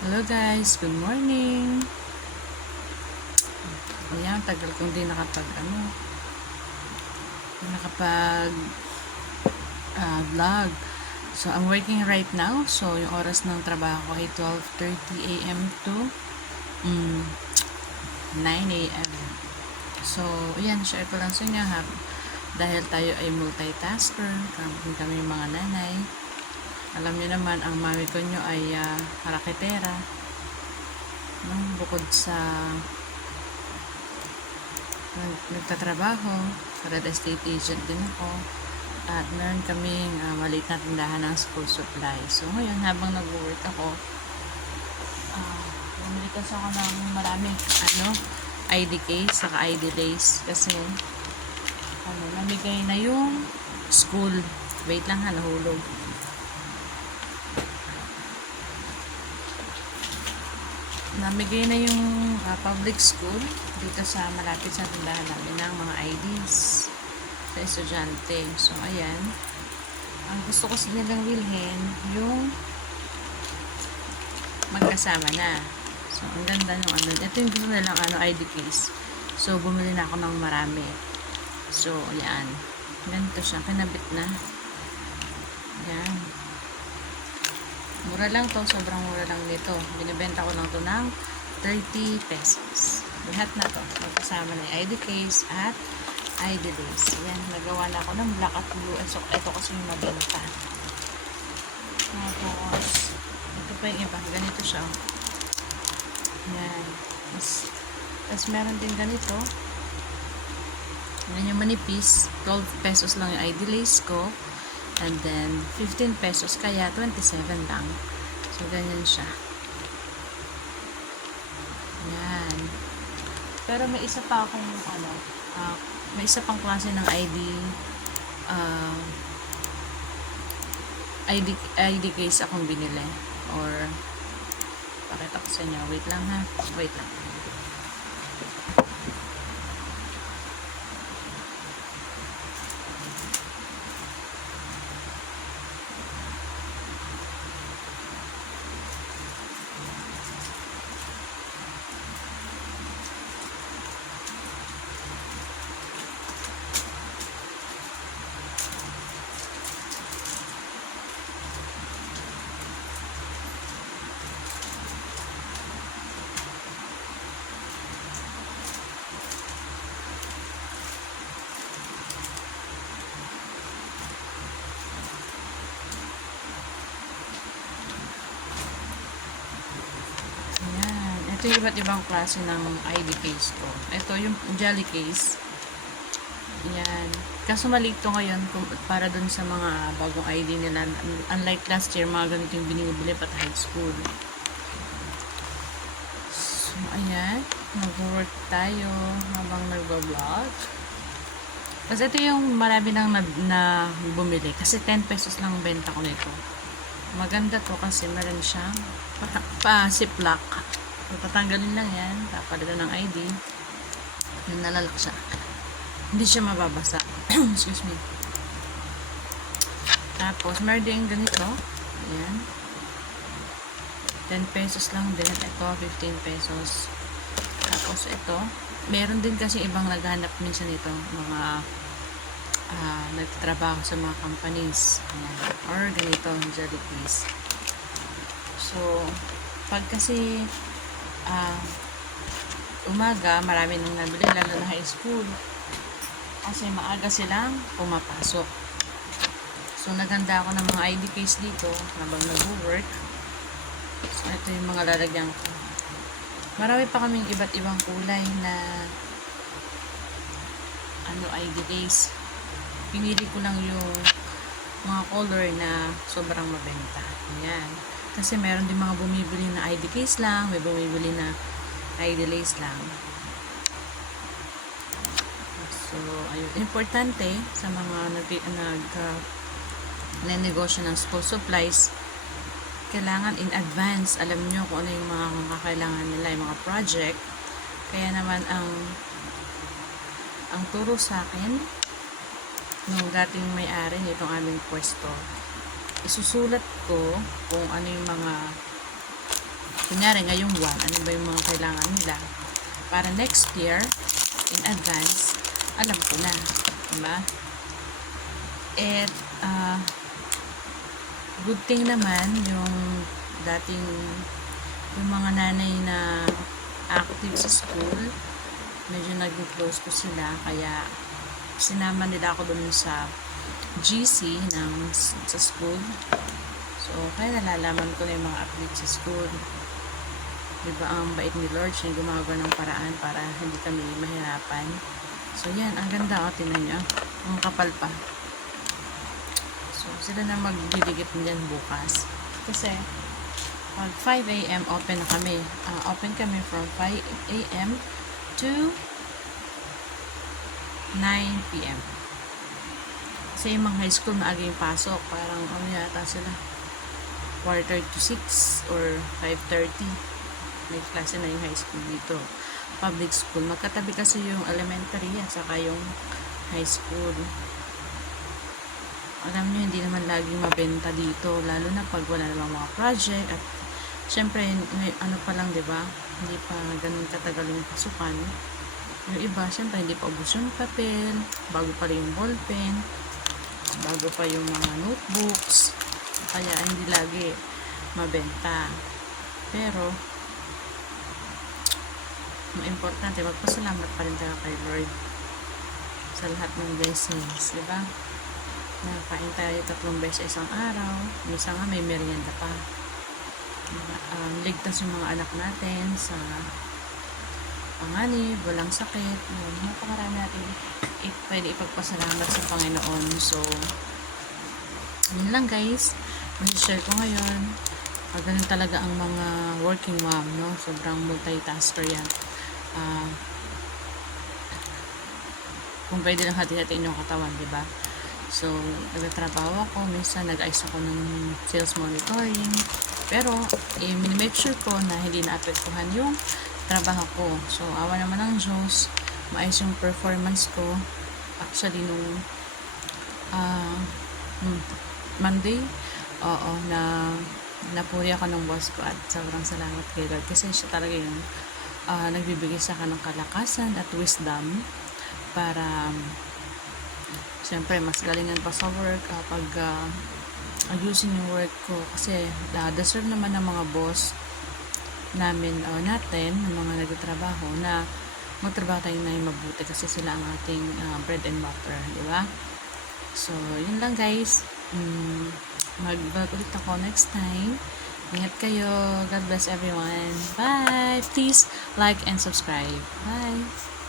Hello guys, good morning. Ayan, tagal kong di nakapag ano, nakapag ah, vlog. So, I'm working right now. So, yung oras ng trabaho ko ay 12.30 a.m. to mm, 9 a.m. So, ayan, share ko lang sa inyo ha. Dahil tayo ay multitasker, kami, kami mga nanay. Alam niyo naman, ang mami ko nyo ay uh, haraketera. No? Bukod sa nag- nagtatrabaho, red estate agent din ako. At meron kaming uh, maliit na tindahan ng school supply. So ngayon, habang nag-work ako, uh, bumili kasi ako ng maraming ano, ID case, saka ID lace. Kasi, ano, namigay na yung school. Wait lang ha, nahulog. Namigay na yung ah, public school dito sa malapit sa tindahan namin ng mga IDs sa estudyante. So, ayan. Ang gusto ko sa nilang bilhin, yung magkasama na. So, ang ganda ng ano. Ito yung gusto nilang ano, ID case. So, bumili na ako ng marami. So, ayan. Ganito siya. Kinabit na. Ayan. Mura lang to, sobrang mura lang nito. Binibenta ko lang to ng 30 pesos. Lahat na to. Magkasama na yung ID case at ID lace. Yan, nagawa na ako ng black at blue. So, ito kasi yung mabenta. Tapos, ito pa yung iba. Ganito siya. Yan. Tapos, tapos meron din ganito. Yan yung manipis. 12 pesos lang yung ID lace ko. And then, 15 pesos, kaya 27 lang. So, ganyan siya. Yan. Pero may isa pa akong, ano, ah, may isa pang klase ng ID, ah, ID, ID case akong binili. Or, pakita ko sa inyo. Wait lang ha. Wait lang. Ayan. Ito yung iba't ibang klase ng ID case ko. Ito yung jelly case. Ayan. Kaso maliit to ngayon kung, para dun sa mga bagong ID nila. Unlike last year, mga ganito yung binibili pat high school. So, ayan. Mag-work tayo habang nagbablog. Tapos ito yung marami nang na, na bumili. Kasi 10 pesos lang ang benta ko nito. Maganda to kasi meron siyang pa, pa ziplock. So, tatanggalin lang yan. Papalitan ng ID. Yung nalalak siya. Hindi siya mababasa. Excuse me. Tapos, meron din ganito. Ayan. 10 pesos lang din. Ito, 15 pesos. Tapos, ito. Meron din kasi ibang naghanap minsan nito. Mga ah, nagtatrabaho sa mga companies. Ayan. Or ganito, case. So, pag kasi ah, umaga, marami nang nabili, lalo na high school. Kasi maaga silang pumapasok. So, naganda ako ng mga ID case dito habang nag-work. So, ito yung mga lalagyan ko. Marami pa kaming iba't ibang kulay na ano ID case. Pinili ko lang yung mga color na sobrang mabenta. Ayan. Kasi meron din mga bumibili na ID case lang, may bumibili na ID lace lang. So, ayun. Importante sa mga nag, nag uh, ng school supplies, kailangan in advance, alam nyo kung ano yung mga kakailangan nila, yung mga project. Kaya naman ang ang turo sa akin nung dating may-ari nitong aming pwesto, isusulat ko kung ano yung mga kunyari ngayong buwan, ano ba yung mga kailangan nila. Para next year, in advance, alam ko na. Diba? At, ah, good thing naman yung dating yung mga nanay na active sa school medyo naging close ko sila kaya sinama nila ako dun sa GC ng sa school so kaya nalalaman ko na yung mga updates sa school diba ang bait ni Lord siya gumagawa ng paraan para hindi kami mahirapan so yan ang ganda o tinan nyo ang kapal pa So, sila na magdidikit niyan bukas. Kasi, pag 5 a.m. open na kami. Ah, open kami from 5 a.m. to 9 p.m. Kasi yung mga high school na aging pasok, parang ano yata sila, quarter to 6 or 5.30. May klase na yung high school dito. Public school. Magkatabi kasi yung elementary at saka yung high school alam nyo, hindi naman laging mabenta dito. Lalo na pag wala namang mga project. At, syempre, ano pa lang, di ba? Hindi pa ganun katagal yung pasukan. Yung iba, syempre, hindi pa ubus yung papel. Bago pa rin yung ballpen. Bago pa yung mga notebooks. Kaya, hindi lagi mabenta. Pero, importante, magpasalamat pa rin tayo kay Lord sa lahat ng blessings, di ba? Nakain tayo tatlong beses isang araw. Minsan nga may merienda pa. Diba? Um, ligtas yung mga anak natin sa panganib, walang sakit. Yun, napakarami natin i- pwede ipagpasalamat sa Panginoon. So, yun lang guys. May-share ko ngayon. Ah, ganun talaga ang mga working mom, no? Sobrang multitasker yan. Ah, kung pwede lang hati-hatiin yung katawan, di ba? So, nagtatrabaho ako. Minsan, nag-ayos ako ng sales monitoring. Pero, eh, make sure ko na hindi naapektuhan yung trabaho ko. So, awa naman ng Diyos, maayos yung performance ko. Actually, nung ah, hmm, Monday, oo, na napuri ako ng boss ko at sobrang salamat kay Lord kasi siya talaga yung ah, nagbibigay sa akin ng kalakasan at wisdom para Siyempre, mas galingan pa sa work kapag uh, ayusin yung work ko. Kasi, uh, deserve naman ng mga boss namin o natin, ng mga nagtatrabaho, na magtrabaho tayo na mabuti kasi sila ang ating uh, bread and butter, di ba? So, yun lang guys. Mm, mag-vlog ulit ako next time. Ingat kayo. God bless everyone. Bye! Please like and subscribe. Bye!